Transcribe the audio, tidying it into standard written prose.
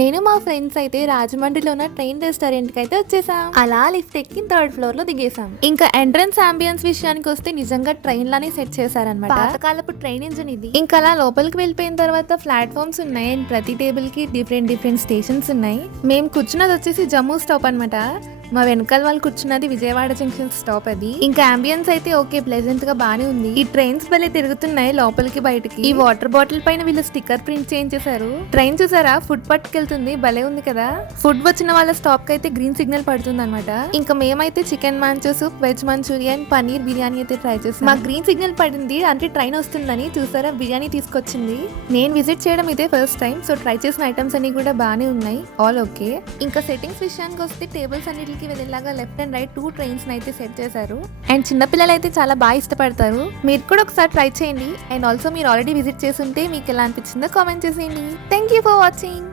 నేను మా ఫ్రెండ్స్ అయితే రాజమండ్రిలో ఉన్న ట్రైన్ రెస్టారెంట్ కి అయితే వచ్చేసాం. అలా లిఫ్ట్ ఎక్కి 3rd ఫ్లోర్ లో దిగేసాం. ఇంకా ఎంట్రన్స్ అంబియన్స్ విషయానికి వస్తే నిజంగా ట్రైన్ లానే సెట్ చేశారనమాట. పాతకాలపు ట్రైన్ ఇంజిన్ ఇది. ఇంకా అలా లోపలికి వెళ్ళిపోయిన తర్వాత ప్లాట్ఫామ్స్ ఉన్నాయి అండ్ ప్రతి టేబుల్ కి డిఫరెంట్ స్టేషన్స్ ఉన్నాయి. మేము కూర్చున్నది వచ్చేసి జమ్మూ స్టాప్ అనమాట. మా వెనకాల వాళ్ళు కూర్చున్నది విజయవాడ జంక్షన్ స్టాప్ అది. ఇంకా అంబియన్స్ అయితే ఓకే, ప్లెజెంట్ గా బానే ఉంది. ఈ ట్రైన్స్ భలే తిరుగుతున్నాయి లోపలికి బయటకి. ఈ వాటర్ బాటిల్ పైన వీళ్ళు స్టిక్కర్ ప్రింట్ చేయించేశారు. ట్రైన్ చూసారా ఫుడ్ పట్టుకెళ్తుంది, భలే ఉంది కదా. ఫుడ్ వచ్చిన వాళ్ళ స్టాప్ కి అయితే గ్రీన్ సిగ్నల్ పడుతుంది అనమాట. ఇంకా మేమైతే chicken manchow soup, veg Manchurian, paneer biryani అయితే ట్రై చేసాం. మాకు గ్రీన్ సిగ్నల్ పడింది అంటే ట్రైన్ వస్తుందని. చూసారా బిర్యానీ తీసుకొచ్చింది. నేను విజిట్ చేయడం ఇదే ఫస్ట్ టైం, సో ట్రై చేసిన ఐటమ్స్ అన్ని కూడా బానే ఉన్నాయి, ఆల్ ఓకే. ఇంకా సెట్టింగ్స్ విషయానికి వస్తే టేబుల్స్ అన్నిటికి వెళ్ళేలాగా లెఫ్ట్ అండ్ రైట్ 2 ట్రైన్స్ అయితే సెట్ చేశారు. అండ్ చిన్నపిల్లలు అయితే చాలా బాగా ఇష్టపడతారు. మీరు కూడా ఒకసారి ట్రై చేయండి. అండ్ ఆల్సో మీరు ఆల్రెడీ విజిట్ చేసి ఉంటే మీకు ఎలా అనిపించిందో కామెంట్ చేసేయండి. Thank you for watching.